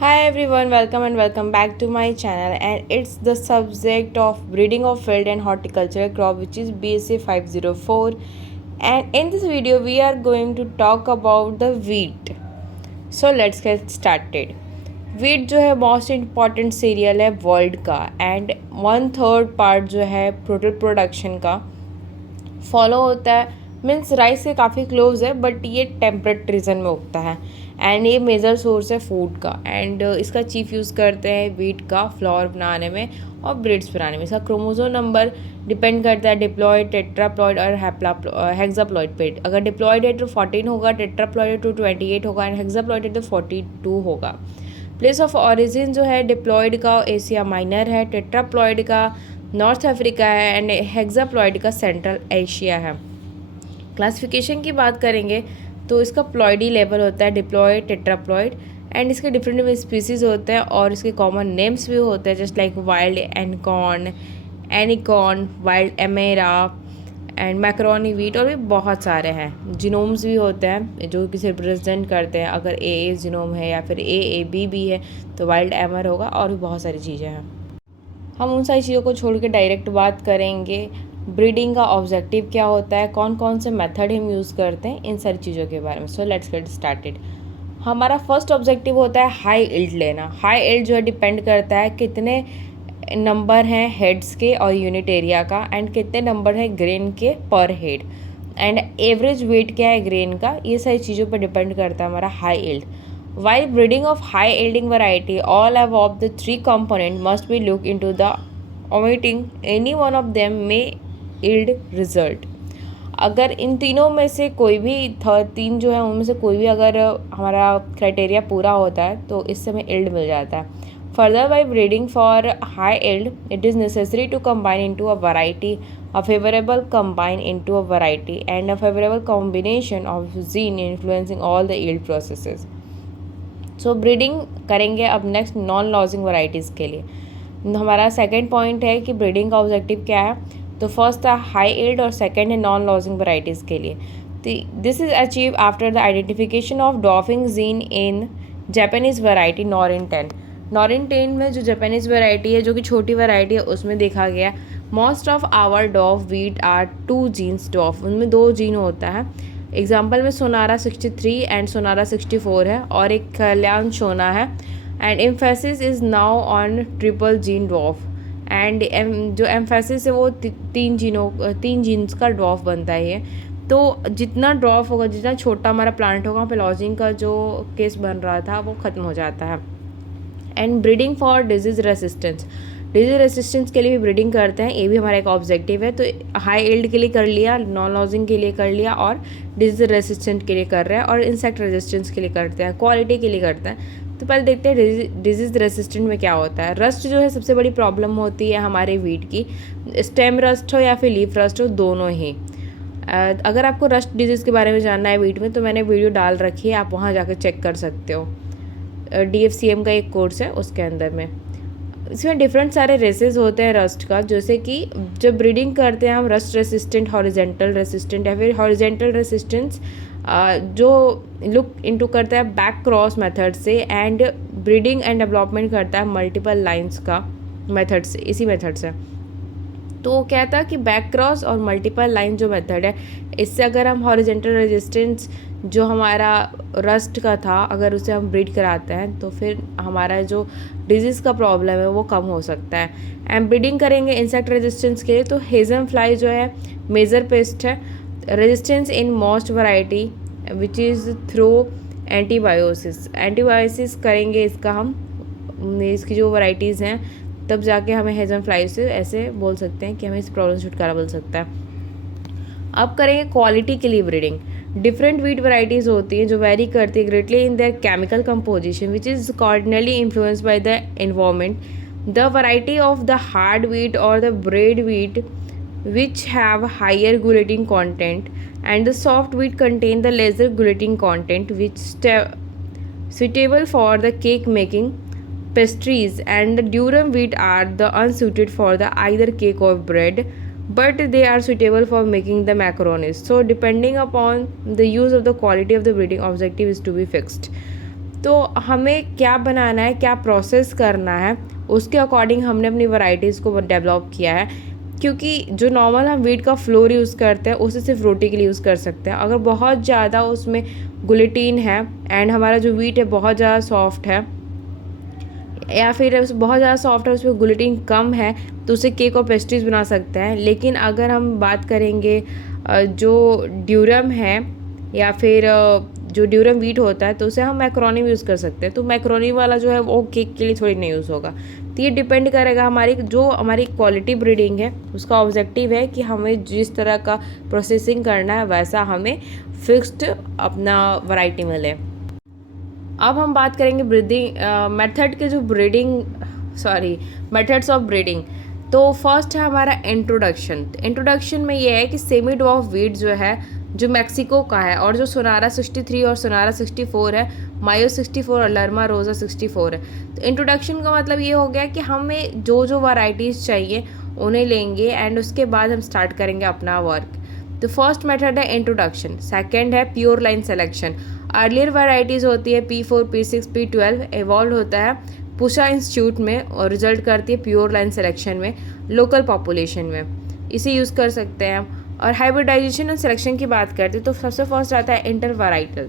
Hi everyone, welcome and welcome back to my channel, and it's the subject of breeding of field and horticultural crop, which is BSA 504. And in this video we are going to talk about the wheat. So let's get started. Wheat जो है most important serial है world का, and 1/3 part जो है total production का follow होता है। Means rice से काफ़ी क्लोज है, बट ये टेम्परेट रीजन में उगता है एंड ये मेजर सोर्स है फूड का। एंड इसका चीफ यूज़ करते हैं वीट का फ्लोर बनाने में और ब्रेड्स बनाने में। इसका क्रोमोसोम नंबर डिपेंड करता है डिप्लॉयड, टेट्राप्लॉयड और हेक्साप्लॉयड पे। अगर डिप्लॉयड है तो 14 होगा, टेट्राप्लॉयड है तो 28 होगा एंड हेक्साप्लॉयड है तो 42 होगा। प्लेस ऑफ ऑरिजिन जो है डिप्लॉयड का एशिया माइनर है, टेट्राप्लॉयड का नॉर्थ अफ्रीका है एंड हेक्साप्लॉयड का सेंट्रल एशिया है। क्लासिफिकेशन की बात करेंगे तो इसका प्लॉयडी लेवल होता है डिप्लॉयड, टेट्राप्लॉयड एंड इसके डिफरेंट स्पीसीज होते हैं और इसके कॉमन नेम्स भी होते हैं, just like wild einkorn, einkorn, wild emmer and macaroni wheat, और भी बहुत सारे हैं। जीनोम्स भी होते हैं जो किसे रिप्रेजेंट करते हैं। अगर ए जीनोम है या फिर ए बी भी है तो वाइल्ड एमर होगा, और भी बहुत सारी चीज़ें हैं। हम उन सारी चीज़ों को छोड़ के डायरेक्ट बात करेंगे ब्रीडिंग का ऑब्जेक्टिव क्या होता है, कौन कौन से मेथड हम यूज़ करते हैं, इन सारी चीज़ों के बारे में। So let's get started. हमारा फर्स्ट ऑब्जेक्टिव होता है हाई इल्ड लेना। हाई इल्ड जो है डिपेंड करता है कितने नंबर हैं हेड्स के और यूनिट एरिया का, एंड कितने नंबर हैं ग्रेन के पर हेड, एंड एवरेज वेट क्या है ग्रेन का। ये सारी चीज़ों पर डिपेंड करता है हमारा high yield. While breeding of high yielding variety, all above the three component must be looked into the omitting any one of them may yield result. अगर इन तीनों में से कोई भी तीन जो है उनमें से कोई भी अगर हमारा क्राइटेरिया पूरा होता है तो इससे हमें yield मिल जाता है। Further, by breeding for high yield, it is necessary to combine into a variety, a favorable combine into a variety, and a favorable combination of gene influencing all the yield processes. So breeding करेंगे अब next non lodging varieties के लिए। हमारा second point है कि breeding का objective क्या है, तो फर्स्ट है हाई यील्ड और सेकंड है नॉन लॉजिंग वैरायटीज़ के लिए। This is achieve after the identification of dwarfing gene in Japanese variety Norin 10। Norin 10 में जो जापानीज़ वैरायटी है, जो कि छोटी वैरायटी है, उसमें देखा गया most of our dwarf wheat are 2 genes dwarf, उनमें 2 जीन होता है। एग्जाम्पल में सोनारा 63 एंड सोनारा 64 है, और एक कल्याण सोना है। And emphasis is now on triple gene डॉफ, and जो एम्फेसिस है वो 3 जीन्स का डॉफ बनता है ये। तो जितना ड्रॉप होगा, जितना छोटा हमारा प्लांट होगा, पेलॉजिंग का जो केस बन रहा था वो ख़त्म हो जाता है। And breeding for disease resistance, disease resistance के लिए भी ब्रीडिंग करते हैं, ये भी हमारा एक ऑब्जेक्टिव है। तो हाई यील्ड के लिए कर लिया, नॉन लॉजिंग के लिए कर लिया, और डिजीज रेसिस्टेंट के लिए कर रहे हैं, और इंसेक्ट रेजिस्टेंस के लिए करते हैं, क्वालिटी के लिए करते हैं। तो पहले देखते हैं डिजीज रेसिस्टेंट में क्या होता है। रस्ट जो है सबसे बड़ी प्रॉब्लम होती है हमारे वीट की, स्टेम रस्ट हो या फिर लीफ रस्ट हो, दोनों ही। अगर आपको रस्ट डिजीज़ के बारे में जानना है वीट में, तो मैंने वीडियो डाल रखी है, आप वहाँ जाकर चेक कर सकते हो। DFCM का एक कोर्स है उसके अंदर में। इसमें डिफरेंट सारे रेसेस होते हैं रस्ट का, जैसे कि जब ब्रीडिंग करते हैं हम रस्ट रेसिस्टेंट, हॉरिजेंटल रेसिस्टेंट, या फिर हॉरिजेंटल रेसिस्टेंस जो लुक इनटू करता है बैक क्रॉस मेथड से, एंड ब्रीडिंग एंड डेवलपमेंट करता है मल्टीपल लाइंस का मेथड से, इसी मेथड से। तो क्या था कि बैक क्रॉस और मल्टीपल लाइन जो मेथड है, इससे अगर हम हॉरिजेंटल रेजिस्टेंस जो हमारा रस्ट का था, अगर उसे हम ब्रीड कराते हैं तो फिर हमारा जो डिजीज़ का प्रॉब्लम है वो कम हो सकता है। एंड ब्रीडिंग करेंगे इंसेक्ट रेजिस्टेंस के लिए, तो हेजम फ्लाई जो है मेजर पेस्ट है। Resistance in most variety which is through antibiosis करेंगे इसका हम, इसकी जो वैरायटीज़ हैं, तब जाके हमें हेजम फ्लाई से ऐसे बोल सकते हैं कि हमें इस प्रॉब्लम से छुटकारा मिल सकता है। अब करेंगे क्वालिटी के लिए ब्रीडिंग। डिफरेंट वीट वैरायटीज़ होती हैं जो वेरी करती है greatly in their chemical composition which is cardinally influenced by the environment. The variety of the hard wheat और the bread wheat which have higher glutein content, and the soft wheat contain the lesser glutein content which suitable for the cake making, pastries, and the durum wheat are the unsuited for the either cake or bread, but they are suitable for making the macaronis. So depending upon the use of the quality of the breeding objective is to be fixed. तो हमें क्या बनाना है, क्या process करना है, उसके according हमने अपनी वैरायटीज़ को डेवलप किया है। क्योंकि जो नॉर्मल हम वीट का फ्लोर यूज़ करते हैं उसे सिर्फ रोटी के लिए यूज़ कर सकते हैं। अगर बहुत ज़्यादा उसमें ग्लूटीन है एंड हमारा जो वीट है बहुत ज़्यादा सॉफ्ट है, या फिर बहुत ज़्यादा सॉफ्ट है, उसमें ग्लूटीन कम है, तो उसे केक और पेस्ट्रीज बना सकते हैं। लेकिन अगर हम बात करेंगे जो ड्यूरम है या फिर जो ड्यूरम वीट होता है, तो उसे हम मैक्रोनी में यूज़ कर सकते हैं। तो मैक्रोनी वाला जो है वो केक के लिए थोड़ी नहीं यूज़ होगा। तो ये डिपेंड करेगा हमारी क्वालिटी ब्रीडिंग है उसका ऑब्जेक्टिव है कि हमें जिस तरह का प्रोसेसिंग करना है वैसा हमें फिक्स्ड अपना वैरायटी मिले। अब हम बात करेंगे ब्रीडिंग मेथड के जो मेथड्स ऑफ ब्रीडिंग। तो फर्स्ट है हमारा इंट्रोडक्शन। इंट्रोडक्शन में ये है कि सेमी ड्वार्फ वीट जो है जो मैक्सिको का है और जो सोनारा 63 और सोनारा 64 है, मायो 64 और लर्मा रोज़ा 64 है। तो इंट्रोडक्शन का मतलब ये हो गया कि हमें जो जो वैरायटीज़ चाहिए उन्हें लेंगे एंड उसके बाद हम स्टार्ट करेंगे अपना वर्क। तो फर्स्ट मेथड है इंट्रोडक्शन। सेकंड है pure line selection. Earlier varieties होती है P4, P6, P12, एवॉल्व होता है पुशा इंस्टीट्यूट में और रिजल्ट करती है प्योर लाइन सेलेक्शन में लोकल पॉपुलेशन में, इसे यूज़ कर सकते हैं हम। और हाइब्रिडाइजेशन और सिलेक्शन की बात करते हैं तो सबसे फर्स्ट आता है intervarietal.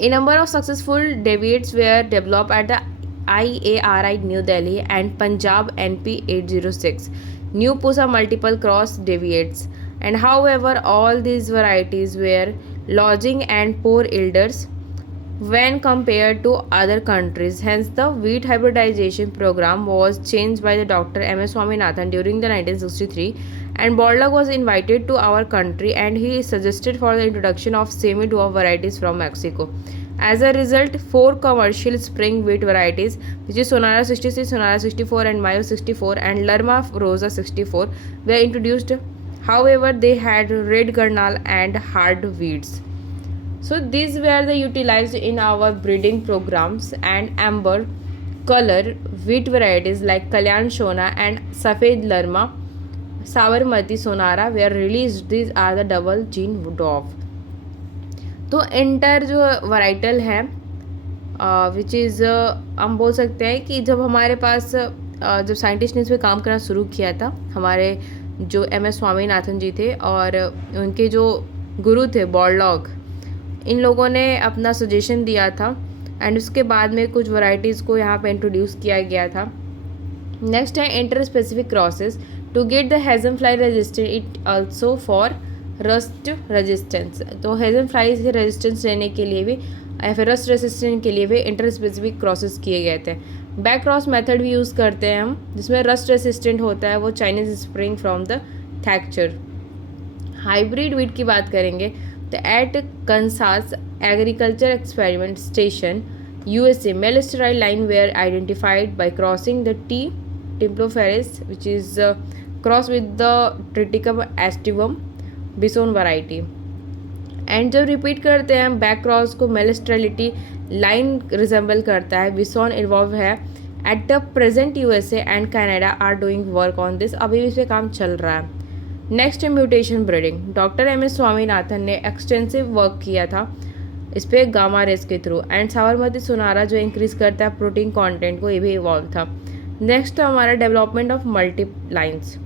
A number of successful deviates were develop at the IARI New Delhi and Punjab NP 806 new Pusa multiple cross deviates and however all these varieties were lodging and poor yielders when compared to other countries. Hence the wheat hybridization program was changed by the Dr. M.S. Swaminathan during the 1963 and Borlaug was invited to our country and he suggested for the introduction of semi-dwarf varieties from Mexico. As a result, 4 commercial spring wheat varieties which is Sonara 63, Sonara 64 and Mayo 64 and Lerma Rosa 64 were introduced. However, they had red kernel and hard weeds. So these were the utilized in our breeding programs and amber color wheat varieties like Kalyan Shona and Safed Lerma, Sabarmati Sonara were released. These are the double gene dwarf. तो inter जो वैराइटल है which is हम बोल सकते हैं कि जब हमारे पास जब साइंटिस्ट ने इस पर काम करना शुरू किया था, हमारे जो MS स्वामीनाथन जी थे और उनके जो गुरु थे बॉर्लॉग, इन लोगों ने अपना सजेशन दिया था एंड उसके बाद में कुछ वैरायटीज़ को यहाँ पे इंट्रोड्यूस किया गया था। नेक्स्ट है interspecific crosses to get the Hessian fly resistant it also for rust resistance. तो हेजन फ्लाई से रेजिस्टेंस लेने के लिए भी या फिर रस्ट रेजिस्टेंट के लिए भी इंटर स्पेसिफिक क्रॉसेस किए गए थे। बैक क्रॉस मेथड भी यूज़ करते हैं हम, जिसमें रस्ट रेसिस्टेंट होता है वो Chinese spring from the Thatcher. Hybrid wheat की बात करेंगे तो at Kansas agriculture experiment station USA male sterile line were identified by crossing the T. tymploferis which is cross with the Triticum aestivum bison variety। And जब repeat करते हैं back cross को male sterility line resemble करता है, bison involve है। At the present USA and Canada are doing work on this, अभी भी इस पर काम चल रहा है। नेक्स्ट है mutation breeding. Doctor MS Swaminathan ने एक्सटेंसिव वर्क किया था इस पर गामा रेस के थ्रू एंड साबरमती सोनारा जो इंक्रीज करता है प्रोटीन कंटेंट को, ये भी इवॉल्व था। नेक्स्ट हमारा development of multi lines.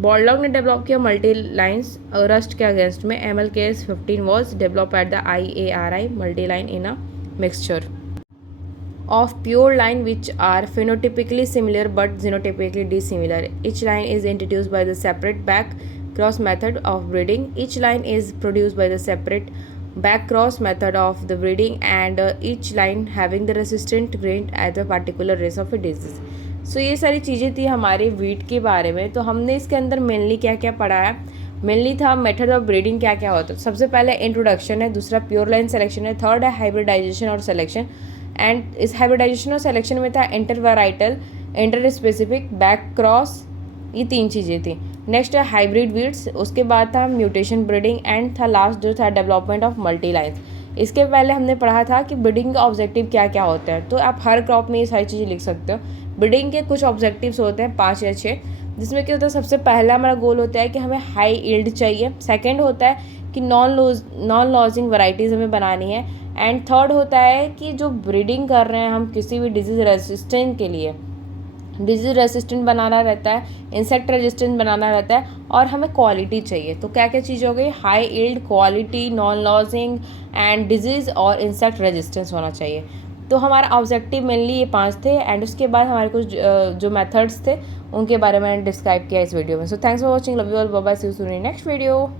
Borlaug ने डेवलप किया मल्टी लाइन्स रस्ट के अगेंस्ट में। MLKS 15 was develop at the IARI multi line in a mixture of pure line which are phenotypically similar but genotypically dissimilar. Each line is introduced by the separate back cross method of breeding. Each line is produced by the separate back cross method of the breeding and each line having the resistant grain at a particular race of a disease. So ये सारी चीज़ें थी हमारे wheat के बारे में। तो हमने इसके अंदर मेनली क्या क्या पढ़ा है, मेनली था मेथड ऑफ ब्रीडिंग क्या क्या होता है। सबसे पहले इंट्रोडक्शन है, दूसरा प्योर लाइन सेलेक्शन है, थर्ड है हाइब्रिडाइजेशन और सेलेक्शन। एंड इस हाइब्रिडाइजेशन और सिलेक्शन में था intervarietal, interspecific, backcross, ये 3 चीज़ें थी। नेक्स्ट है हाइब्रिड वीड्स, उसके बाद था म्यूटेशन ब्रीडिंग एंड था लास्ट जो था डेवलपमेंट ऑफ मल्टी लाइन्स। इसके पहले हमने पढ़ा था कि ब्रीडिंग का ऑब्जेक्टिव क्या क्या होता है। तो आप हर क्रॉप में ये सारी चीज़ें लिख सकते हो। ब्रीडिंग के कुछ ऑब्जेक्टिव्स होते हैं 5 या 6, जिसमें क्या होता है सबसे पहला हमारा गोल होता है कि हमें हाई यील्ड चाहिए। सेकेंड होता है कि नॉन लॉजिंग वैरायटीज़ हमें बनानी है। एंड थर्ड होता है कि जो ब्रीडिंग कर रहे हैं हम किसी भी डिजीज़ रेजिस्टेंट के लिए, डिजीज रेसिस्टेंट बनाना रहता है, इंसेक्ट रेजिस्टेंट बनाना रहता है, और हमें क्वालिटी चाहिए। तो क्या क्या चीज़ हो गई, high yield, quality, non lodging and disease और इंसेक्ट रेजिस्टेंस होना चाहिए। तो हमारा ऑब्जेक्टिव मेनली ये 5 थे। एंड उसके बाद हमारे कुछ जो मेथड्स थे उनके बारे में डिस्क्राइब किया इस वीडियो में। So thanks for watching, love you all, bye bye, see you soon in next video.